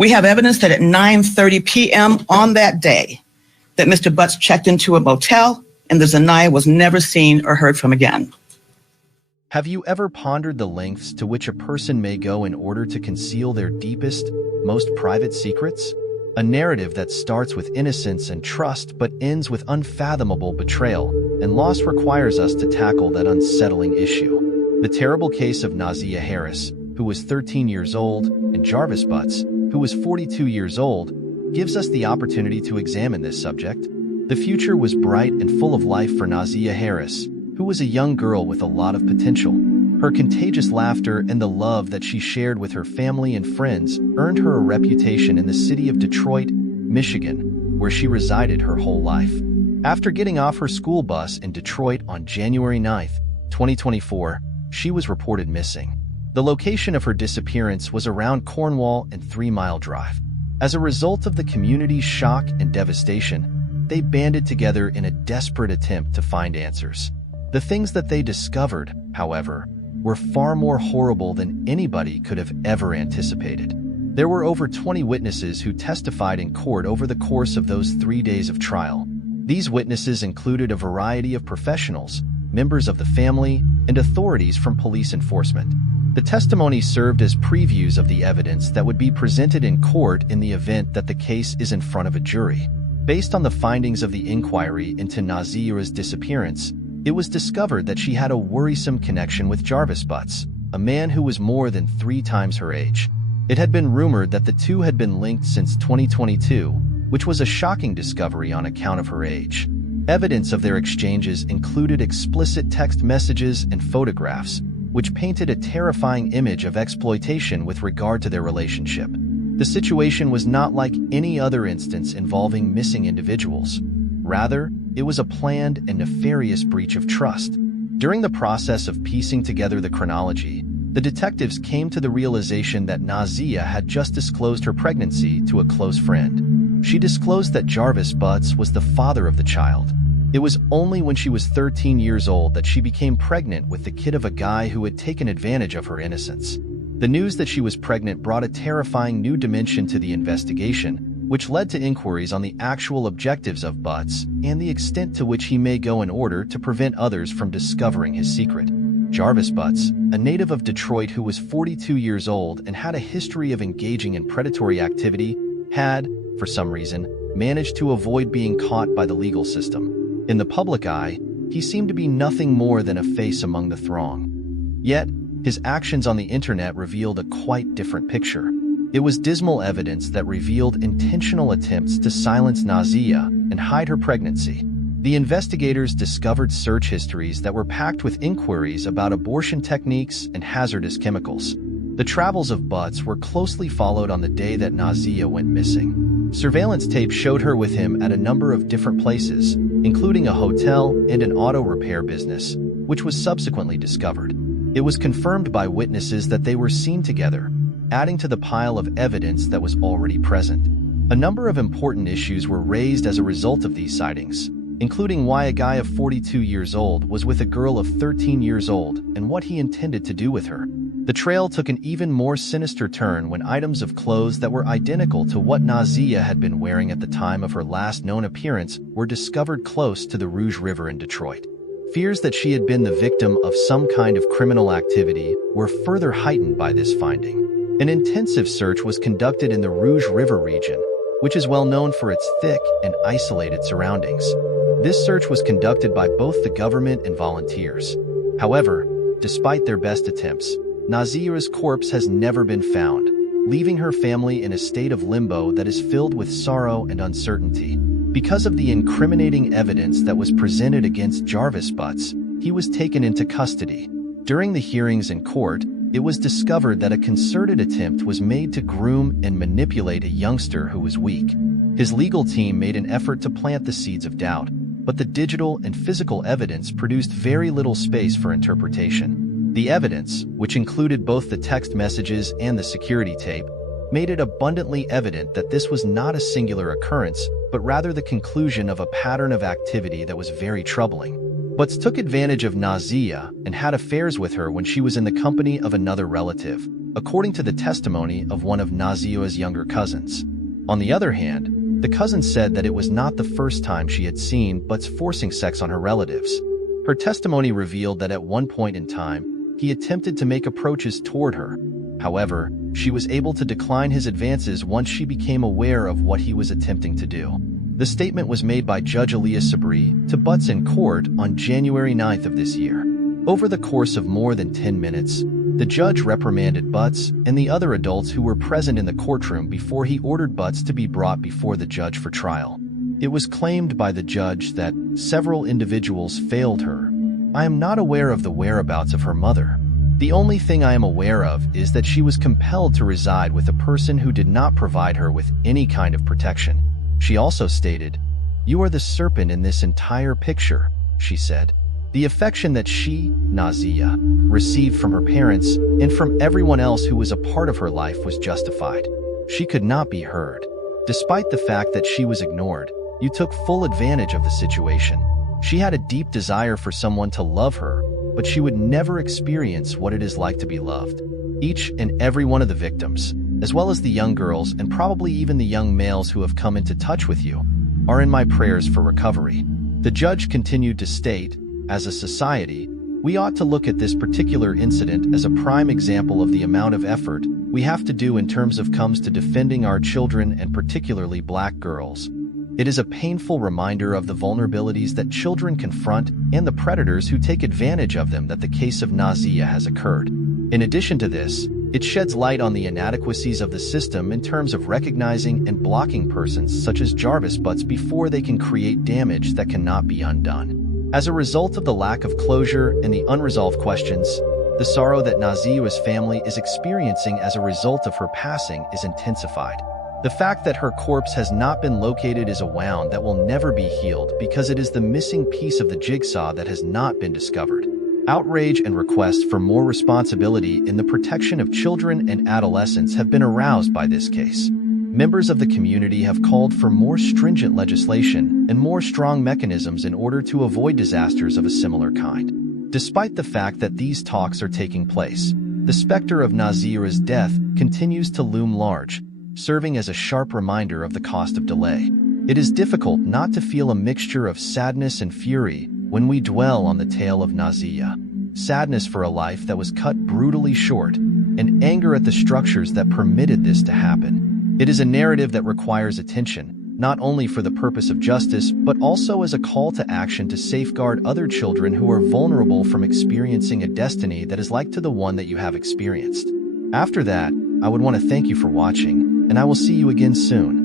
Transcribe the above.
We have evidence that at 9:30 p.m. on that day, that Mr. Butts checked into a motel and the Zanaya was never seen or heard from again. Have you ever pondered the lengths to which a person may go in order to conceal their deepest, most private secrets? A narrative that starts with innocence and trust but ends with unfathomable betrayal and loss requires us to tackle that unsettling issue. The terrible case of Nazia Harris, who was 13 years old, and Jarvis Butts, who was 42 years old, gives us the opportunity to examine this subject. The future was bright and full of life for Nazia Harris, who was a young girl with a lot of potential. Her contagious laughter and the love that she shared with her family and friends earned her a reputation in the city of Detroit, Michigan, where she resided her whole life. After getting off her school bus in Detroit on January 9, 2024, she was reported missing. The location of her disappearance was around Cornwall and 3 Mile Drive. As a result of the community's shock and devastation, they banded together in a desperate attempt to find answers. The things that they discovered, however, were far more horrible than anybody could have ever anticipated. There were over 20 witnesses who testified in court over the course of those 3 days of trial. These witnesses included a variety of professionals, members of the family, and authorities from police enforcement. The testimony served as previews of the evidence that would be presented in court in the event that the case is in front of a jury. Based on the findings of the inquiry into Nazia's disappearance, it was discovered that she had a worrisome connection with Jarvis Butts, a man who was more than 3 times her age. It had been rumored that the two had been linked since 2022, which was a shocking discovery on account of her age. Evidence of their exchanges included explicit text messages and photographs, which painted a terrifying image of exploitation with regard to their relationship. The situation was not like any other instance involving missing individuals. Rather, it was a planned and nefarious breach of trust. During the process of piecing together the chronology, the detectives came to the realization that Nazia had just disclosed her pregnancy to a close friend. She disclosed that Jarvis Butts was the father of the child. It was only when she was 13 years old that she became pregnant with the kid of a guy who had taken advantage of her innocence. The news that she was pregnant brought a terrifying new dimension to the investigation, which led to inquiries on the actual objectives of Butts and the extent to which he may go in order to prevent others from discovering his secret. Jarvis Butts, a native of Detroit who was 42 years old and had a history of engaging in predatory activity, had, for some reason, managed to avoid being caught by the legal system. In the public eye, he seemed to be nothing more than a face among the throng. Yet, his actions on the internet revealed a quite different picture. It was dismal evidence that revealed intentional attempts to silence Nazia and hide her pregnancy. The investigators discovered search histories that were packed with inquiries about abortion techniques and hazardous chemicals. The travels of Butts were closely followed on the day that Nazia went missing. Surveillance tape showed her with him at a number of different places, including a hotel and an auto repair business, which was subsequently discovered. It was confirmed by witnesses that they were seen together, adding to the pile of evidence that was already present. A number of important issues were raised as a result of these sightings, including why a guy of 42 years old was with a girl of 13 years old and what he intended to do with her. The trail took an even more sinister turn when items of clothes that were identical to what Nazia had been wearing at the time of her last known appearance were discovered close to the Rouge River in Detroit. Fears that she had been the victim of some kind of criminal activity were further heightened by this finding. An intensive search was conducted in the Rouge River region, which is well known for its thick and isolated surroundings. This search was conducted by both the government and volunteers. However, despite their best attempts, Nazia's corpse has never been found, leaving her family in a state of limbo that is filled with sorrow and uncertainty. Because of the incriminating evidence that was presented against Jarvis Butts, he was taken into custody. During the hearings in court, it was discovered that a concerted attempt was made to groom and manipulate a youngster who was weak. His legal team made an effort to plant the seeds of doubt, but the digital and physical evidence produced very little space for interpretation. The evidence, which included both the text messages and the security tape, made it abundantly evident that this was not a singular occurrence, but rather the conclusion of a pattern of activity that was very troubling. Butts took advantage of Nazia and had affairs with her when she was in the company of another relative, according to the testimony of one of Nazia's younger cousins. On the other hand, the cousin said that it was not the first time she had seen Butts forcing sex on her relatives. Her testimony revealed that at one point in time, he attempted to make approaches toward her. However, she was able to decline his advances once she became aware of what he was attempting to do. The statement was made by Judge Elias Sabri to Butts in court on January 9th of this year. Over the course of more than 10 minutes, the judge reprimanded Butts and the other adults who were present in the courtroom before he ordered Butts to be brought before the judge for trial. It was claimed by the judge that several individuals failed her. I am not aware of the whereabouts of her mother. The only thing I am aware of is that she was compelled to reside with a person who did not provide her with any kind of protection. She also stated, "You are the serpent in this entire picture," she said. The affection that she, Nazia, received from her parents and from everyone else who was a part of her life was justified. She could not be heard. Despite the fact that she was ignored, you took full advantage of the situation. She had a deep desire for someone to love her, but she would never experience what it is like to be loved. Each and every one of the victims, as well as the young girls and probably even the young males who have come into touch with you, are in my prayers for recovery. The judge continued to state, as a society, we ought to look at this particular incident as a prime example of the amount of effort we have to do in terms of comes to defending our children and particularly black girls. It is a painful reminder of the vulnerabilities that children confront and the predators who take advantage of them that the case of Nazia has occurred. In addition to this, it sheds light on the inadequacies of the system in terms of recognizing and blocking persons such as Jarvis Butts before they can create damage that cannot be undone. As a result of the lack of closure and the unresolved questions, the sorrow that Nazia's family is experiencing as a result of her passing is intensified. The fact that her corpse has not been located is a wound that will never be healed because it is the missing piece of the jigsaw that has not been discovered. Outrage and requests for more responsibility in the protection of children and adolescents have been aroused by this case. Members of the community have called for more stringent legislation and more strong mechanisms in order to avoid disasters of a similar kind. Despite the fact that these talks are taking place, the specter of Nazia's death continues to loom large, serving as a sharp reminder of the cost of delay. It is difficult not to feel a mixture of sadness and fury when we dwell on the tale of Nazia. Sadness for a life that was cut brutally short, and anger at the structures that permitted this to happen. It is a narrative that requires attention, not only for the purpose of justice, but also as a call to action to safeguard other children who are vulnerable from experiencing a destiny that is like to the one that you have experienced. After that, I would want to thank you for watching, and I will see you again soon.